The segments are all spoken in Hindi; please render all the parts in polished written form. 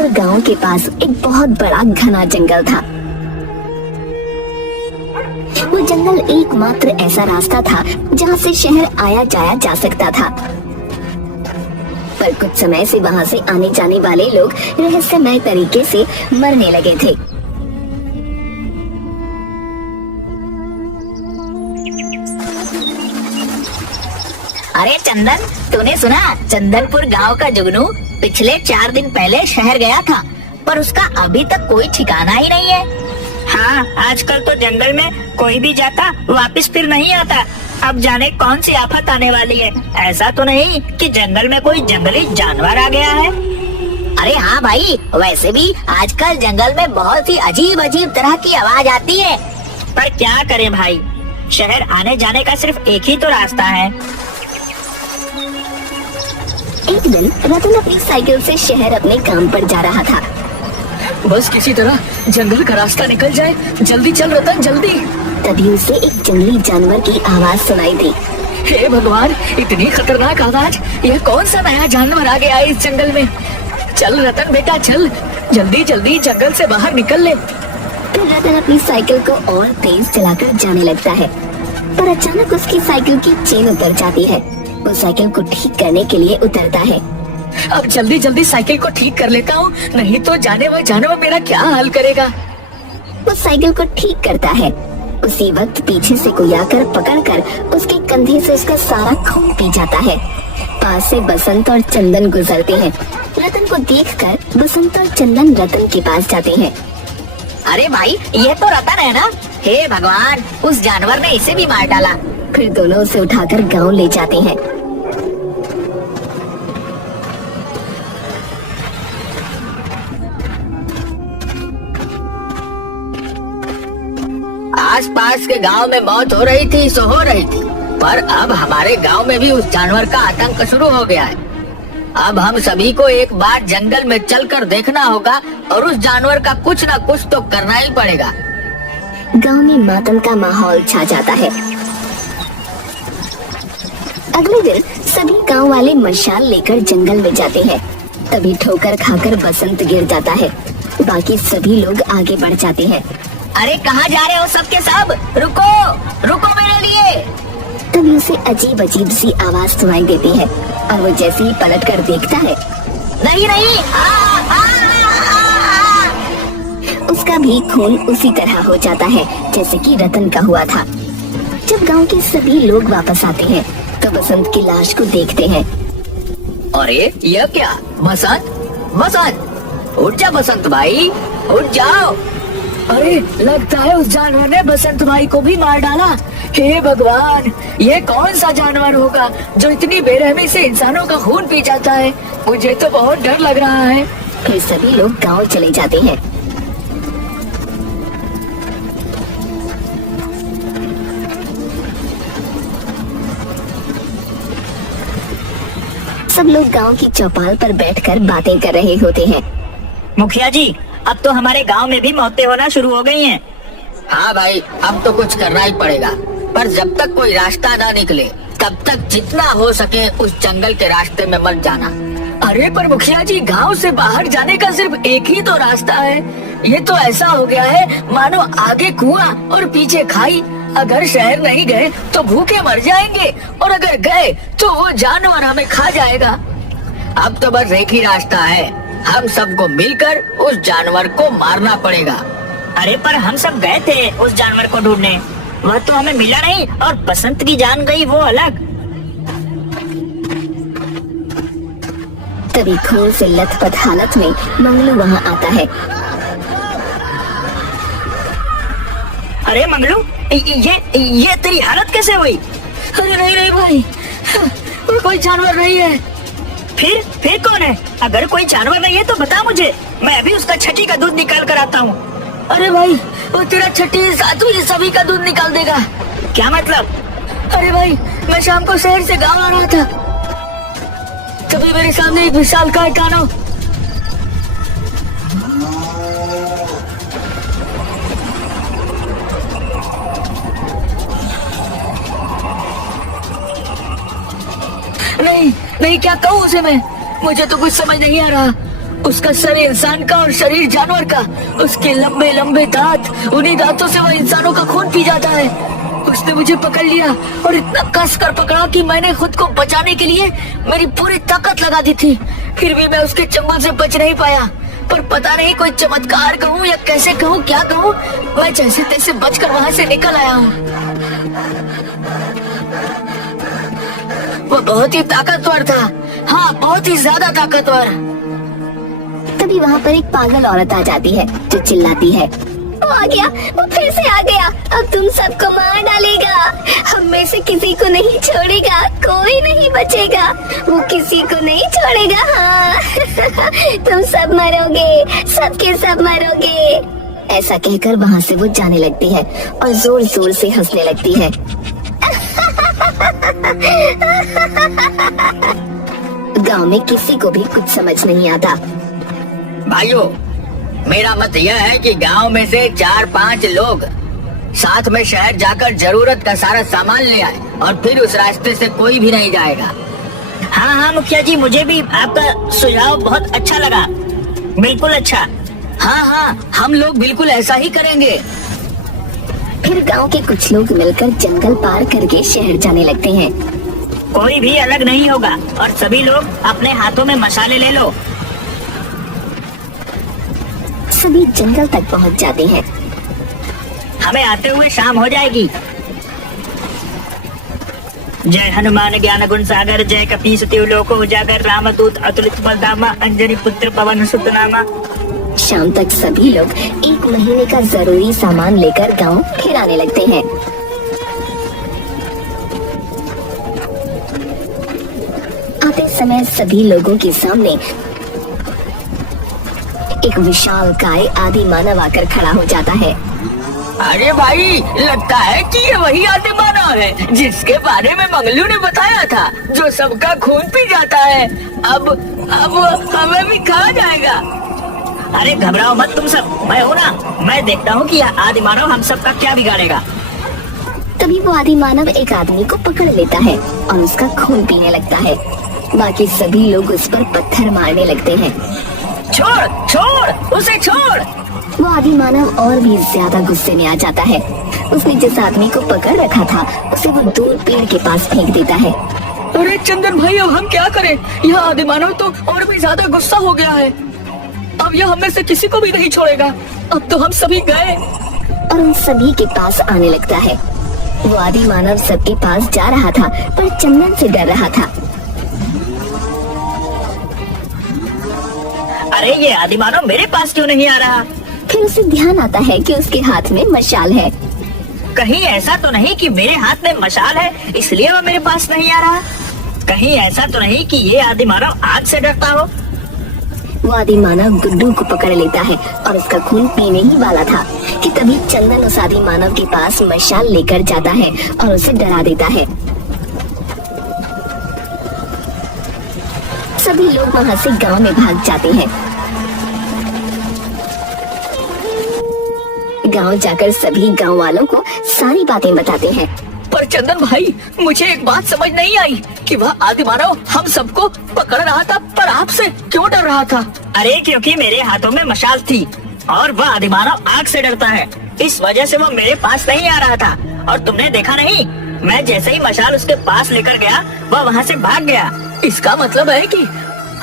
चंदनपुर गांव के पास एक बहुत बड़ा घना जंगल था। वो जंगल एकमात्र ऐसा रास्ता था जहां से शहर आया जाया जा सकता था। पर कुछ समय से वहां से आने जाने वाले लोग रहस्यमय तरीके से मरने लगे थे। अरे चंदन, तूने सुना? चंदनपुर गांव का जुगनू पिछले 4 दिन पहले शहर गया था, पर उसका अभी तक कोई ठिकाना ही नहीं है। हाँ, आजकल तो जंगल में कोई भी जाता वापस फिर नहीं आता। अब जाने कौन सी आफत आने वाली है। ऐसा तो नहीं कि जंगल में कोई जंगली जानवर आ गया है? अरे हाँ भाई, वैसे भी आजकल जंगल में बहुत ही अजीब अजीब तरह की आवाज आती है। पर क्या करें भाई, शहर आने जाने का सिर्फ एक ही तो रास्ता है। एक दिन रतन अपनी साइकिल से शहर अपने काम पर जा रहा था। बस किसी तरह जंगल का रास्ता निकल जाए, जल्दी चल रतन जल्दी। तभी उसे एक जंगली जानवर की आवाज सुनाई दी। हे भगवान, इतनी खतरनाक आवाज! यह कौन सा नया जानवर आ गया है इस जंगल में? चल रतन बेटा चल, जल्दी जल्दी जंगल से बाहर निकल ले। फिर रतन अपनी साइकिल को और तेज चलाकर जाने लगता है, पर अचानक उसकी साइकिल की चेन उतर जाती है। वो साइकिल को ठीक करने के लिए उतरता है। अब जल्दी जल्दी साइकिल को ठीक कर लेता हूँ, नहीं तो जाने वो जानवर मेरा क्या हाल करेगा। वो साइकिल को ठीक करता है। उसी वक्त पीछे से कोई आकर पकड़कर उसके कंधे से उसका सारा खून पी जाता है। पास से बसंत और चंदन गुजरते हैं। रतन को देखकर बसंत और चंदन रतन के पास जाते हैं। अरे भाई, ये तो रतन है ना? हे भगवान, उस जानवर ने इसे भी मार डाला। फिर दोनों उसे उठाकर गांव ले जाते हैं। आसपास के गांव में मौत हो रही थी सो हो रही थी, पर अब हमारे गांव में भी उस जानवर का आतंक शुरू हो गया है। अब हम सभी को एक बार जंगल में चलकर देखना होगा और उस जानवर का कुछ न कुछ तो करना ही पड़ेगा। गांव में मातम का माहौल छा जाता है। अगले दिन सभी गांव वाले मशाल लेकर जंगल में जाते हैं। तभी ठोकर खाकर बसंत गिर जाता है। बाकी सभी लोग आगे बढ़ जाते हैं। अरे कहाँ जा रहे हो सबके सब? रुको रुको मेरे लिए। तभी उसे अजीब अजीब सी आवाज सुनाई देती है और वो जैसे ही पलट कर देखता है, नहीं नहीं, उसका भी खून उसी तरह हो जाता है जैसे कि रतन का हुआ था। जब गांव के सभी लोग वापस आते हैं तो बसंत की लाश को देखते हैं। अरे यह क्या? बसंत, बसंत, उठ जा बसंत भाई, उठ जाओ। अरे लगता है उस जानवर ने बसंत भाई को भी मार डाला। हे भगवान, ये कौन सा जानवर होगा जो इतनी बेरहमी से इंसानों का खून पी जाता है? मुझे तो बहुत डर लग रहा है। फिर सभी लोग गांव चले जाते हैं। सब लोग गांव की चौपाल पर बैठकर बातें कर रहे होते हैं। मुखिया जी, अब तो हमारे गांव में भी मौतें होना शुरू हो गई हैं। हाँ भाई, अब तो कुछ करना ही पड़ेगा, पर जब तक कोई रास्ता ना निकले तब तक जितना हो सके उस जंगल के रास्ते में मत जाना। अरे पर मुखिया जी, गांव से बाहर जाने का सिर्फ एक ही तो रास्ता है। ये तो ऐसा हो गया है मानो आगे कुआं और पीछे खाई। अगर शहर नहीं गए तो भूखे मर जाएंगे, और अगर गए तो वो जानवर हमें खा जाएगा। अब तो बस एक ही रास्ता है, हम सबको मिलकर उस जानवर को मारना पड़ेगा। अरे पर हम सब गए थे उस जानवर को ढूंढने, वह तो हमें मिला नहीं, और बसंत की जान गई वो अलग। तभी खून से लथपथ हालत में मंगलू वहाँ आता है। अरे मंगलू, ये तेरी हालत कैसे हुई? अरे नहीं नहीं भाई, कोई जानवर नहीं है। फिर कौन है? अगर कोई जानवर नहीं है तो बता मुझे, मैं अभी उसका छठी का दूध निकाल कर आता हूँ। अरे भाई, वो तेरा छठी सातू ये सभी का दूध निकाल देगा। क्या मतलब? अरे भाई, मैं शाम को शहर से गांव आ रहा था, तभी मेरे सामने एक विशालकाय कानो नहीं, क्या कहूँ उसे मैं? मुझे तो कुछ समझ नहीं आ रहा। उसका सर इंसान का और शरीर जानवर का, उसके लंबे लंबे दांत, उन्हीं दांतों से वह इंसानों का खून पी जाता है। उसने मुझे पकड़ लिया और इतना कस कर पकड़ा कि मैंने खुद को बचाने के लिए मेरी पूरी ताकत लगा दी थी, फिर भी मैं उसके चंगुल से बच नहीं पाया। पर पता नहीं कोई चमत्कार कहूँ या कैसे कहूँ, क्या कहूँ, मैं जैसे तैसे बचकर वहाँ से निकल आया हूँ। वो बहुत ही ताकतवर था, हाँ बहुत ही ज्यादा ताकतवर। तभी वहाँ पर एक पागल औरत आ जाती है जो चिल्लाती है, वो आ गया, वो फिर से आ गया, अब तुम सबको मार डालेगा, हम में से किसी को नहीं छोड़ेगा, कोई नहीं बचेगा, वो किसी को नहीं छोड़ेगा। हाँ तुम सब मरोगे, सबके सब मरोगे। ऐसा कहकर वहाँ से वो जाने लगती है और जोर जोर से हंसने लगती है। गांव में किसी को भी कुछ समझ नहीं आता। भाइयों, मेरा मत यह है कि गांव में से 4-5 लोग साथ में शहर जाकर जरूरत का सारा सामान ले आए और फिर उस रास्ते से कोई भी नहीं जाएगा। हाँ हाँ मुखिया जी, मुझे भी आपका सुझाव बहुत अच्छा लगा, बिल्कुल अच्छा। हाँ हाँ, हम लोग बिल्कुल ऐसा ही करेंगे। फिर गांव के कुछ लोग मिलकर जंगल पार करके शहर जाने लगते हैं। कोई भी अलग नहीं होगा और सभी लोग अपने हाथों में मसाले ले लो। सभी जंगल तक पहुंच जाते हैं। हमें आते हुए शाम हो जाएगी। जय हनुमान ज्ञान गुण सागर, जय कपीस तिवलोक उजागर, रामदूत अतुलित बलधामा, अंजनी पुत्र पवन सुत नामा। शाम तक सभी लोग 1 महीने का जरूरी सामान लेकर गांव फिर आने लगते हैं। आते समय सभी लोगों के सामने एक विशाल काय आदि मानव आकर खड़ा हो जाता है। अरे भाई, लगता है कि ये वही आदि मानव है जिसके बारे में मंगलू ने बताया था, जो सबका खून पी जाता है। अब हमें भी खा जाएगा। अरे घबराओ मत तुम सब, मैं हूँ ना, मैं देखता हूँ कि यह आदि मानव हम सबका क्या बिगाड़ेगा। तभी वो आदि मानव एक आदमी को पकड़ लेता है और उसका खून पीने लगता है। बाकी सभी लोग उस पर पत्थर मारने लगते हैं। छोड़ छोड़, उसे छोड़। वो आदि मानव और भी ज्यादा गुस्से में आ जाता है। उसने जिस आदमी को पकड़ रखा था उसे वो दूर पेड़ के पास फेंक देता है। अरे चंदन भाई, अब हम क्या करें? यह आदि मानव तो और भी ज्यादा गुस्सा हो गया है। अब यह हमें से किसी को भी नहीं छोड़ेगा। अब तो हम सभी गए। और उन सभी के पास आने लगता है। वो आदि मानव सबके पास जा रहा था पर चंदन से डर रहा था। अरे ये आदि मानव मेरे पास क्यों नहीं आ रहा? फिर उसे ध्यान आता है कि उसके हाथ में मशाल है। कहीं ऐसा तो नहीं कि मेरे हाथ में मशाल है इसलिए वो मेरे पास नहीं आ रहा? कहीं ऐसा तो नहीं कि ये आदि मानव आग से डरता हो? वो आदि मानव गुड्डू को पकड़ लेता है और उसका खून पीने ही वाला था कि तभी चंदन उस आदि मानव के पास मशाल लेकर जाता है और उसे डरा देता है। सभी लोग वहाँ से गांव में भाग जाते हैं। गांव जाकर सभी गांव वालों को सारी बातें बताते हैं। पर चंदन भाई, मुझे एक बात समझ नहीं आई कि वह आदि मानव हम सबको पकड़ रहा था, पर आपसे क्यों डर रहा था? अरे क्योंकि मेरे हाथों में मशाल थी और वह आदि मानव आग से डरता है, इस वजह से वो मेरे पास नहीं आ रहा था। और तुमने देखा नहीं, मैं जैसे ही मशाल उसके पास लेकर गया वह वहाँ से भाग गया। इसका मतलब है कि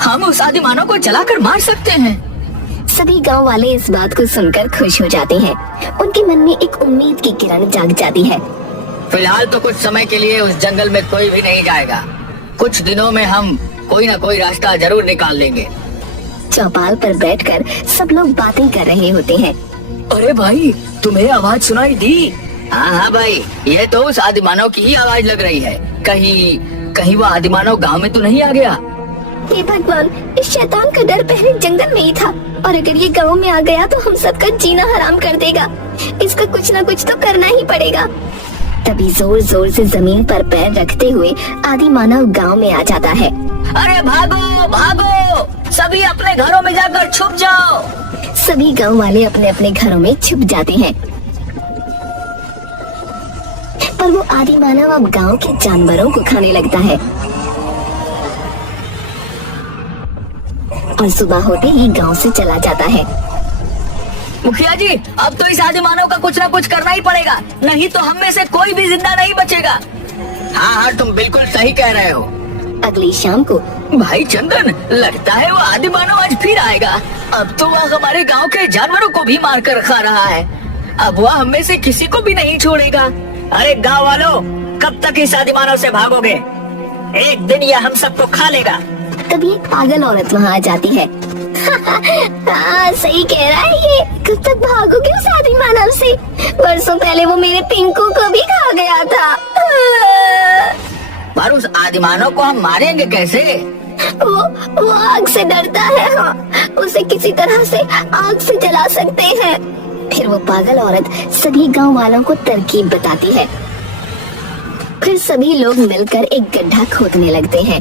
हम उस आदि मानव को जलाकर मार सकते हैं। सभी गांव वाले इस बात को सुनकर खुश हो जाते हैं। उनके मन में एक उम्मीद की किरण जाग जाती है। फिलहाल तो कुछ समय के लिए उस जंगल में कोई भी नहीं जाएगा। कुछ दिनों में हम कोई ना कोई रास्ता जरूर निकाल लेंगे। चौपाल पर बैठकर सब लोग बातें कर रहे होते हैं। अरे भाई, तुम्हें आवाज सुनाई दी? हाँ हाँ भाई, ये तो उस आदि मानव की ही आवाज लग रही है। कहीं वो आदि मानव गाँव में तो नहीं आ गया? ये भगवान, इस शैतान का डर पहले जंगल में ही था और अगर ये गांव में आ गया तो हम सबका जीना हराम कर देगा। इसका कुछ ना कुछ तो करना ही पड़ेगा। तभी जोर जोर से जमीन पर पैर रखते हुए आदि मानव गांव में आ जाता है। अरे भागो भागो, सभी अपने घरों में जाकर छुप जाओ। सभी गांव वाले अपने अपने घरों में छुप जाते हैं। पर वो आदि मानव अब गांव के जानवरों को खाने लगता है। और सुबह होते ही गांव से चला जाता है। मुखिया जी, अब तो इस आदि मानव का कुछ न कुछ करना ही पड़ेगा, नहीं तो हम में से कोई भी जिंदा नहीं बचेगा। हाँ हाँ, तुम बिल्कुल सही कह रहे हो। अगली शाम को भाई चंदन, लगता है वो आदि मानव आज फिर आएगा। अब तो वह हमारे गांव के जानवरों को भी मार कर खा रहा है। अब वह हम में से किसी को भी नहीं छोड़ेगा। अरे गांव वालों, कब तक इस आदि मानव से भागोगे? एक दिन यह हम सबको खा लेगा। तभी एक पागल औरत वहाँ आ जाती है। हाँ, सही कह रहा है ये। कब तक भागोगे उस आदि मानव से? वर्षों पहले वो मेरे पिंकू को भी खा गया था। पर उस आदि मानव को हम मारेंगे कैसे? वो आग से डरता है। हाँ, उसे किसी तरह से आग से जला सकते हैं। फिर वो पागल औरत सभी गांव वालों को तरकीब बताती है। फिर सभी लोग मिलकर एक गड्ढा खोदने लगते हैं।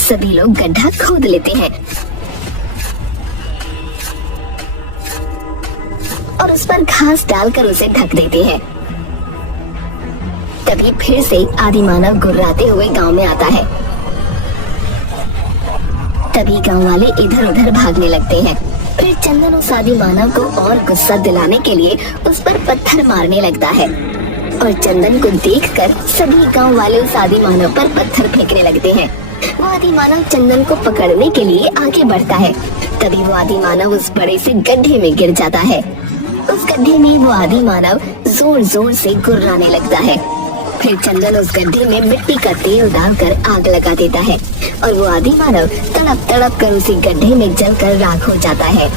सभी लोग गड्ढा खोद लेते हैं और उस पर घास डालकर उसे ढक देते हैं। तभी फिर से आदि मानव गुर्राते हुए गांव में आता है। तभी गांव वाले इधर उधर भागने लगते हैं। फिर चंदन उस आदि मानव को और गुस्सा दिलाने के लिए उस पर पत्थर मारने लगता है और चंदन को देखकर सभी गांव वाले उस आदि मानव पर पत्थर फेंकने लगते हैं। वो आदि मानव चंदन को पकड़ने के लिए आगे बढ़ता है। तभी वो आदि मानव उस बड़े से गड्ढे में गिर जाता है। उस गड्ढे में वो आदि मानव जोर जोर से गुर्राने लगता है। फिर चंदन उस गड्ढे में मिट्टी का तेल डालकर आग लगा देता है और वो आदि मानव तड़प तड़प कर उसी गड्ढे में जलकर राख हो जाता है।